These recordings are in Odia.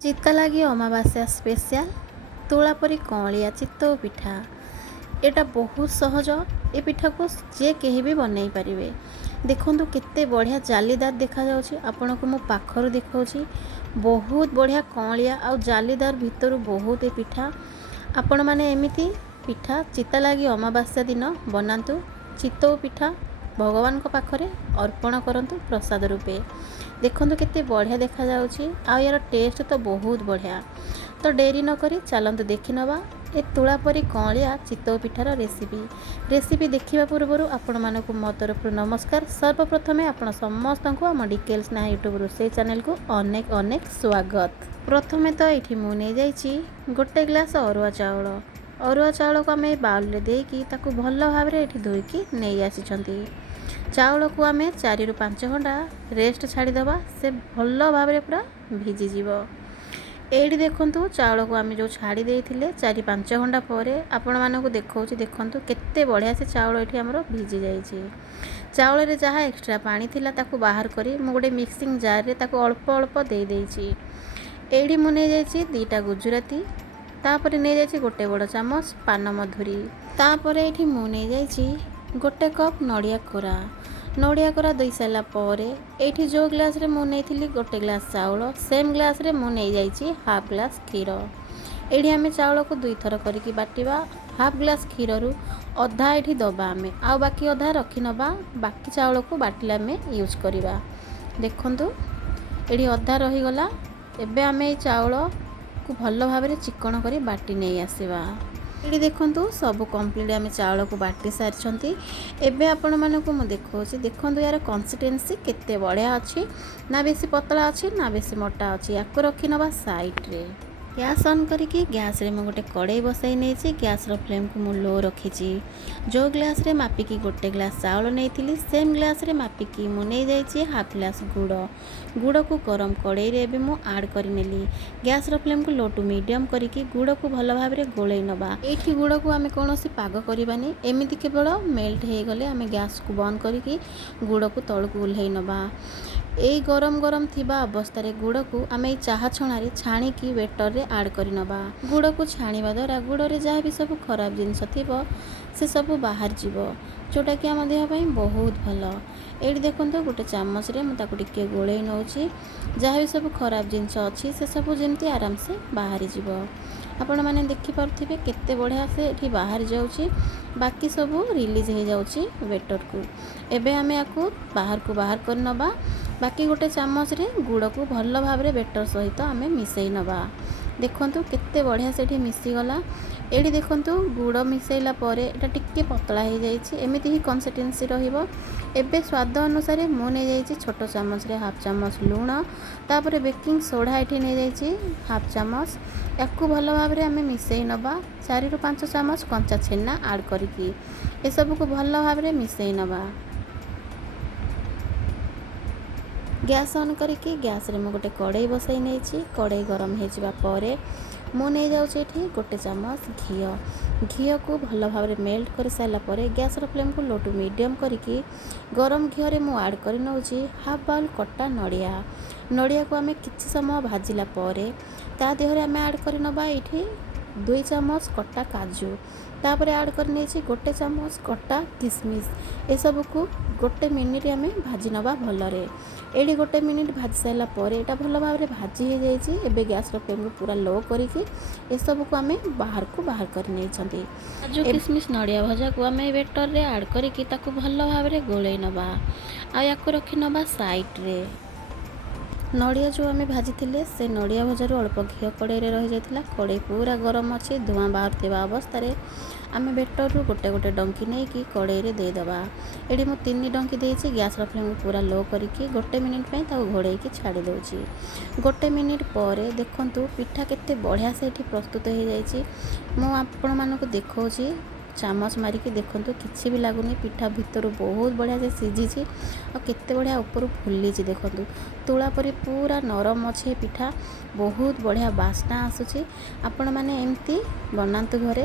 ଚିତା ଲାଗି ଅମାବାସ୍ୟା ସ୍ପେଶାଲ ତୁଳା ପରି କଅଁଳିଆ ଚିତଉ ପିଠା। ଏଇଟା ବହୁତ ସହଜ। ଏ ପିଠାକୁ ଯେ କେହି ବି ବନେଇ ପାରିବେ। ଦେଖନ୍ତୁ କେତେ ବଢ଼ିଆ ଜାଲିଦାର ଦେଖାଯାଉଛି। ଆପଣଙ୍କୁ ମୁଁ ପାଖରୁ ଦେଖାଉଛି। ବହୁତ ବଢ଼ିଆ କଅଁଳିଆ ଆଉ ଜାଲିଦାର ଭିତରୁ ବହୁତ ଏ ପିଠା। ଆପଣମାନେ ଏମିତି ପିଠା ଚିତା ଲାଗି ଅମାବାସ୍ୟା ଦିନ ବନାନ୍ତୁ। ଚିତଉ ପିଠା ଭଗବାନଙ୍କ ପାଖରେ ଅର୍ପଣ କରନ୍ତୁ ପ୍ରସାଦ ରୂପେ। ଦେଖନ୍ତୁ କେତେ ବଢ଼ିଆ ଦେଖାଯାଉଛି ଆଉ ୟାର ଟେଷ୍ଟ ତ ବହୁତ ବଢ଼ିଆ। ତ ଡେରି ନକରି ଚାଲନ୍ତୁ ଦେଖିନେବା ଏ ତୁଳା ପରି କଅଁଳିଆ ଚିତଉ ପିଠାର ରେସିପି ଦେଖିବା ପୂର୍ବରୁ ଆପଣମାନଙ୍କୁ ମୋ ତରଫରୁ ନମସ୍କାର। ସର୍ବପ୍ରଥମେ ଆପଣ ସମସ୍ତଙ୍କୁ ଆମ dklsneha ୟୁଟ୍ୟୁବ୍ ରୋଷେଇ ଚ୍ୟାନେଲକୁ ଅନେକ ଅନେକ ସ୍ୱାଗତ। ପ୍ରଥମେ ତ ଏଇଠି ମୁଁ ନେଇଯାଇଛି ଗୋଟେ ଗ୍ଲାସ୍ ଅରୁଆ ଚାଉଳକୁ ଆମେ ବାଉଲରେ ଦେଇକି ତାକୁ ଭଲ ଭାବରେ ଏଠି ଧୋଇକି ନେଇ ଆସିଛନ୍ତି। ଚାଉଳକୁ ଆମେ 4 ରୁ 5 ଘଣ୍ଟା ରେଷ୍ଟ ଛାଡ଼ିଦେବା। ସେ ଭଲ ଭାବରେ ପୁରା ଭିଜିଯିବ। ଏଇଠି ଦେଖନ୍ତୁ ଚାଉଳକୁ ଆମେ ଯେଉଁ ଛାଡ଼ି ଦେଇଥିଲେ 4-5 ଘଣ୍ଟା ପରେ ଆପଣମାନଙ୍କୁ ଦେଖାଉଛି। ଦେଖନ୍ତୁ କେତେ ବଢ଼ିଆ ସେ ଚାଉଳ ଏଠି ଆମର ଭିଜି ଯାଇଛି। ଚାଉଳରେ ଯାହା ଏକ୍ସଟ୍ରା ପାଣି ଥିଲା ତାକୁ ବାହାର କରି ମୁଁ ଗୋଟେ ମିକ୍ସିଂ ଜାର୍ରେ ତାକୁ ଅଳ୍ପ ଅଳ୍ପ ଦେଇଦେଇଛି। ଏଇଠି ମୁଁ ନେଇଯାଇଛି 2ଟା ଗୁଜୁରାତି, ତାପରେ ନେଇଯାଇଛି ଗୋଟେ ବଡ଼ ଚାମଚ ପାନମଧୁରୀ, ତାପରେ ଏଇଠି ମୁଁ ନେଇଯାଇଛି 1 କପ୍ ନଡ଼ିଆ କୋରା ଦେଇ ସାରିଲା ପରେ ଏଇଠି ଯେଉଁ ଗ୍ଲାସ୍ରେ ମୁଁ ନେଇଥିଲି 1 ଗ୍ଲାସ୍ ଚାଉଳ ସେମ୍ ଗ୍ଲାସ୍ରେ ମୁଁ ନେଇଯାଇଛି ହାଫ୍ ଗ୍ଲାସ୍ କ୍ଷୀର। ଏଇଠି ଆମେ ଚାଉଳକୁ 2 ଥର କରିକି ବାଟିବା। ହାଫ୍ ଗ୍ଲାସ୍ କ୍ଷୀରରୁ ଅଧା ଏଇଠି ଦେବା ଆମେ, ଆଉ ବାକି ଅଧା ରଖିନେବା। ବାକି ଚାଉଳକୁ ବାଟିଲେ ଆମେ ୟୁଜ୍ କରିବା। ଦେଖନ୍ତୁ ଏଇଠି ଅଧା ରହିଗଲା। ଏବେ ଆମେ ଏଇ ଚାଉଳକୁ ଭଲ ଭାବରେ ଚିକଣ କରି ବାଟି ନେଇ ଆସିବା। ଏଇଠି ଦେଖନ୍ତୁ ସବୁ କମ୍ପ୍ଲିଟ୍ ଆମେ ଚାଉଳକୁ ବାଟି ସାରିଛନ୍ତି। ଏବେ ଆପଣମାନଙ୍କୁ ମୁଁ ଦେଖାଉଛି। ଦେଖନ୍ତୁ ୟାର କନସିଷ୍ଟେନ୍ସି କେତେ ବଢ଼ିଆ ଅଛି। ନା ବେଶୀ ପତଳା ଅଛି ନା ବେଶୀ ମୋଟା ଅଛି। ୟାକୁ ରଖିନେବା ସାଇଡ଼୍ରେ। ଗ୍ୟାସ୍ ଅନ୍ କରିକି ଗ୍ୟାସ୍ରେ ମୁଁ ଗୋଟେ କଡ଼େଇ ବସାଇ ନେଇଛି। ଗ୍ୟାସ୍ର ଫ୍ଲେମ୍କୁ ମୁଁ ଲୋ ରଖିଛି। ଯେଉଁ ଗ୍ଲାସ୍ରେ ମାପିକି 1 ଗ୍ଲାସ୍ ଚାଉଳ ନେଇଥିଲି ସେମ୍ ଗ୍ଲାସ୍ରେ ମାପିକି ମୁଁ ନେଇଯାଇଛି ହାଫ୍ ଗ୍ଲାସ୍ ଗୁଡ଼କୁ ଗରମ କଡ଼େଇରେ ଏବେ ମୁଁ ଆଡ଼୍ କରିନେଲି। ଗ୍ୟାସ୍ର ଫ୍ଲେମ୍କୁ ଲୋ ଟୁ ମିଡ଼ିୟମ୍ କରିକି ଗୁଡ଼କୁ ଭଲ ଭାବରେ ଗୋଳେଇ ନେବା। ଏଇଠି ଗୁଡ଼କୁ ଆମେ କୌଣସି ପାଗ କରିବାନି। ଏମିତି କେବଳ ମେଲ୍ଟ ହେଇଗଲେ ଆମେ ଗ୍ୟାସ୍କୁ ବନ୍ଦ କରିକି ଗୁଡ଼କୁ ତଳକୁ ଓହ୍ଲେଇ ନେବା। ଏଇ ଗରମ ଥିବା ଅବସ୍ଥାରେ ଗୁଡ଼କୁ ଆମେ ଏଇ ଚାହା ଛଣାରେ ଛାଣିକି ବେଟରରେ ଆଡ଼୍ କରିନେବା। ଗୁଡ଼କୁ ଛାଣିବା ଦ୍ୱାରା ଗୁଡ଼ରେ ଯାହା ବି ସବୁ ଖରାପ ଜିନିଷ ଥିବ ସେସବୁ ବାହାରିଯିବ, ଯେଉଁଟାକି ଆମ ଦେହ ପାଇଁ ବହୁତ ଭଲ। ଏଇଠି ଦେଖନ୍ତୁ ଗୋଟେ ଚାମଚରେ ମୁଁ ତାକୁ ଟିକେ ଗୋଳେଇ ନେଉଛି। ଯାହା ବି ସବୁ ଖରାପ ଜିନିଷ ଅଛି ସେସବୁ ଯେମିତି ଆରାମସେ ବାହାରିଯିବ। ଆପଣମାନେ ଦେଖିପାରୁଥିବେ କେତେ ବଢ଼ିଆ ସେ ଏଠି ବାହାରି ଯାଉଛି। ବାକି ସବୁ ରିଲିଜ୍ ହେଇଯାଉଛି ବେଟରକୁ। ଏବେ ଆମେ ୟାକୁ ବାହାରକୁ ବାହାର କରି ନେବା। ବାକି ଗୋଟେ ଚାମଚରେ ଗୁଡ଼କୁ ଭଲ ଭାବରେ ବେଟର ସହିତ ଆମେ ମିଶାଇ ନେବା। ଦେଖନ୍ତୁ କେତେ ବଢ଼ିଆ ସେଠି ମିଶିଗଲା। ଏଇଠି ଦେଖନ୍ତୁ ଗୁଡ଼ ମିଶାଇଲା ପରେ ଏଇଟା ଟିକେ ପତଳା ହେଇଯାଇଛି। ଏମିତି ହିଁ କନସିଷ୍ଟେନ୍ସି ରହିବ। ଏବେ ସ୍ୱାଦ ଅନୁସାରେ ମୁଁ ନେଇଯାଇଛି ଛୋଟ ଚାମଚରେ ହାଫ୍ ଚାମଚ ଲୁଣ, ତାପରେ ବେକିଂ ସୋଡ଼ା ଏଠି ନେଇଯାଇଛି ହାଫ୍ ଚାମଚ। ୟାକୁ ଭଲ ଭାବରେ ଆମେ ମିଶାଇ ନେବା। 4 ରୁ 5 ଚାମଚ କଞ୍ଚା ଛେନା ଆଡ଼୍ କରିକି ଏସବୁକୁ ଭଲ ଭାବରେ ମିଶାଇ ନେବା। ଗ୍ୟାସ୍ ଅନ୍ କରିକି ଗ୍ୟାସ୍ରେ ମୁଁ ଗୋଟେ କଡ଼େଇ ବସାଇ ନେଇଛି। କଡ଼େଇ ଗରମ ହେଇଯିବା ପରେ ମୁଁ ନେଇଯାଉଛି ଏଠି 1 ଚାମଚ ଘିଅକୁ ଭଲ ଭାବରେ ମେଲ୍ଟ କରିସାରିଲା ପରେ ଗ୍ୟାସ୍ର ଫ୍ଲେମ୍କୁ ଲୋ ଟୁ ମିଡ଼ିୟମ୍ କରିକି ଗରମ ଘିଅରେ ମୁଁ ଆଡ଼୍ କରି ନେଉଛି ହାଫ୍ ବାଉଲ୍ କଟା ନଡ଼ିଆକୁ ଆମେ କିଛି ସମୟ ଭାଜିଲା ପରେ ତା ଦେହରେ ଆମେ ଆଡ଼୍ କରି ନେବା ଏଇଠି 2 ଚାମଚ କଟା କାଜୁ, ତାପରେ ଆଡ଼୍ କରି ନେଇଛି 1 ଚାମଚ କଟା କିସମିସ୍। ଏସବୁକୁ 1 ମିନିଟ୍ ଆମେ ଭାଜି ନେବା ଭଲରେ। ଏଇଠି 1 ମିନିଟ୍ ଭାଜି ସାରିଲା ପରେ ଏଇଟା ଭଲ ଭାବରେ ଭାଜି ହେଇଯାଇଛି। ଏବେ ଗ୍ୟାସ୍ର ଫ୍ଲେମ୍କୁ ପୁରା ଲୋ କରିକି ଏସବୁକୁ ଆମେ ବାହାରକୁ ବାହାର କରି ନେଇଛନ୍ତି। କାଜୁ କିସମିସ୍ ନଡ଼ିଆ ଭଜାକୁ ଆମେ ବେଟରରେ ଆଡ଼୍ କରିକି ତାକୁ ଭଲ ଭାବରେ ଗୋଳେଇ ନେବା। ଆଉ ୟାକୁ ରଖିନେବା ସାଇଡ଼୍ରେ। ନଡ଼ିଆ ଯେଉଁ ଆମେ ଭାଜିଥିଲେ ସେ ନଡ଼ିଆ ଭଜାରୁ ଅଳ୍ପ ଘିଅ କଡ଼େଇରେ ରହିଯାଇଥିଲା। କଡ଼େଇ ପୁରା ଗରମ ଅଛି। ଧୂଆଁ ବାହାରୁଥିବା ଅବସ୍ଥାରେ ଆମେ ବେଟରରୁ ଗୋଟେ ଡଙ୍କି ନେଇକି କଡ଼େଇରେ ଦେଇଦେବା। ଏଠି ମୁଁ 3 ଡଙ୍କି ଦେଇଛି। ଗ୍ୟାସ୍ର ଫ୍ଲେମ୍କୁ ପୁରା ଲୋ କରିକି 1 ମିନିଟ୍ ପାଇଁ ତାକୁ ଘୋଡ଼େଇକି ଛାଡ଼ି ଦେଉଛି। 1 ମିନିଟ୍ ପରେ ଦେଖନ୍ତୁ ପିଠା କେତେ ବଢ଼ିଆ ସେ ଏଠି ପ୍ରସ୍ତୁତ ହେଇଯାଇଛି। ମୁଁ ଆପଣମାନଙ୍କୁ ଦେଖାଉଛି ଚାମଚ ମାରିକି। ଦେଖନ୍ତୁ କିଛି ବି ଲାଗୁନି। ପିଠା ଭିତରୁ ବହୁତ ବଢ଼ିଆ ସେ ସିଝିଛି ଆଉ କେତେ ବଢ଼ିଆ ଉପରୁ ଫୁଲିଛି। ଦେଖନ୍ତୁ ତୁଳା ପରି ପୁରା ନରମ ଅଛି ପିଠା। ବହୁତ ବଢ଼ିଆ ବାସ୍ନା ଆସୁଛି। ଆପଣମାନେ ଏମିତି ବନାନ୍ତୁ ଘରେ।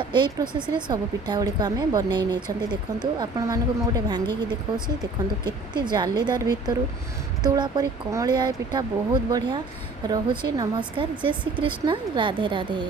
तो यही प्रोसेस रे सब पिठा गुड़िक आम बनई नहीं। देखूँ आपण मानक मुझे भांगिकी देखा देखूँ केते जालीदार भितर तुला परी कौलिया पिठा बहुत बढ़िया रोचे। नमस्कार, जय श्री कृष्ण, राधे राधे।